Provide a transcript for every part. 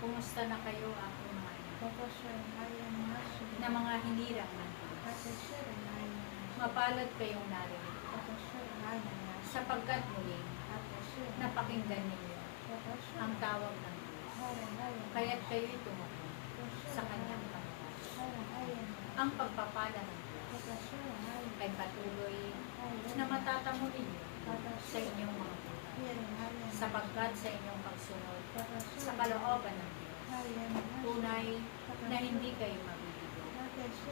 Kumusta na kayo aking mga anak? Na mga hinirang ng Diyos. Mapalad kayong naririnig. Sapagkat muli, napakinggan ninyo ang tawag ng Diyos. Kaya't kayo'y tumuko sa kanyang pangalaman. Ang pagpapala ng Diyos ay patuloy na matatamo ninyo sa inyong mga buhay. Sapagkat sa inyong pagsunod sa kalooban ng Diyos, tunay na hindi kayo mabibigo.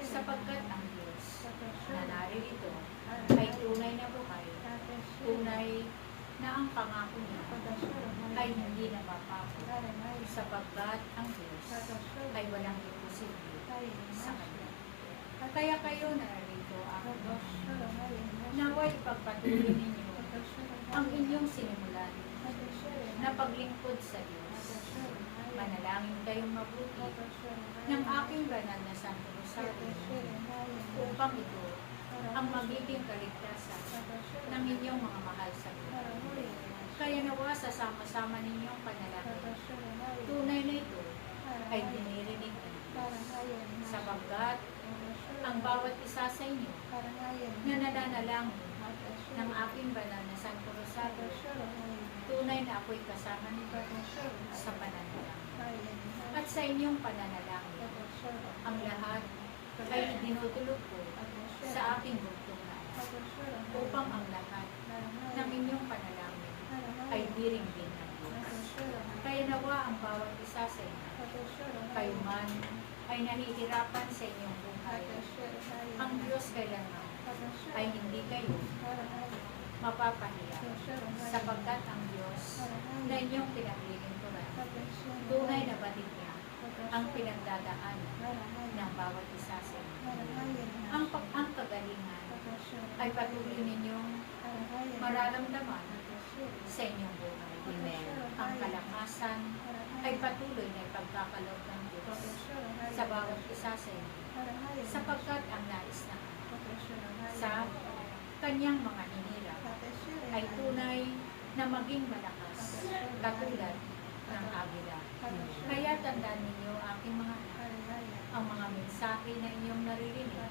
Sapagkat ang Diyos na naririto ay tunay na buhay, tunay na ang pangako niya ay hindi napapako. Sapagkat ang Diyos ay walang imposible sa Kanya. Kaya kayo narito ako, naway pagpatuloy ninyo ang inyong sinimulan na paglingkod sa Diyos. Manalangin kayong mabuti ng aking banal na Santo Rosario upang ito ang magiging kaligtasan ng inyong mga mahal sa buhay. Kaya nawa sa sama-sama ninyong panalangin, tunay na ito ay dinirinig ng Diyos. Sapagkat ang bawat isa sa inyo na nananalangin ng aking banal na Santo Rosario, tunay na ako'y kasama nito sa pananalangin. At sa inyong pananalangin, ang lahat ay dinutulog ko sa aking bugtong na upang ang lahat ng inyong panalangin ay diringgin ng Diyos. Kaya nawa ang bawat isa sa inyo, kayo man ay nahihirapan sa inyong buhay, ang Diyos kailanman ay hindi kayo mapapahiya, sapagkat ang Diyos na inyong pinaglilingkuran, tunay na batid niya ang pinagdadaanan ng bawat isa sa inyo. Ang kagalingan ay patuloy ninyong mararamdaman sa inyong buhay. Amen. Ang kalakasan ay patuloy na ipagkakaloob ng Diyos sa bawat isa sa inyo, sapagkat ang nais na sa kanyang mga hinirang ay tunay na maging malakas, katulad ng agila. Kaya tandaan ninyo, aking mga anak, ang mga mensahe na inyong naririnig,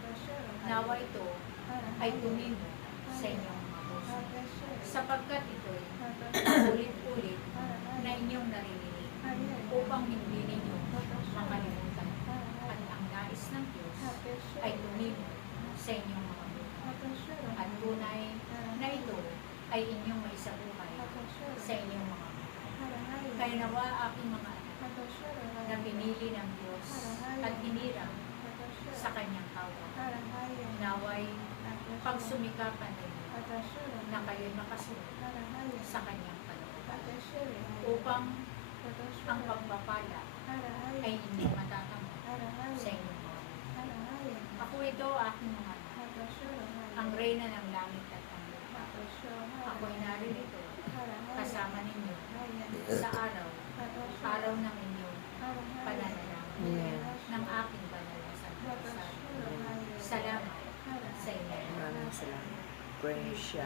nawa ito ay tumimo sa inyong mga puso, sapagkat ito'y ulit-ulit na inyong naririnig upang hindi ninyo makalimutan. At ang nais ng Diyos ay tumimo sa inyong mga buhay. At tunay na ito ay inyong maisabuhay sa inyong mga buhay. Kaya nawa aking mga anak na pinili ng Diyos at hinirang sa kanyang tawag, naway pagsumikapan ninyo na kayo'y makasunod sa kanyang kalooban, upang ang pagpapala ay hindi matatamo sa inyong mga buhay. Ako ito, aking mga anak, ang reyna ng langit at ng lupa. Ako'y naririto kasama ninyo sa araw ng inyong pananalangin ng aking banal na Santo Rosario. Salamat sa inyo. Maraming salamat. Praise siya.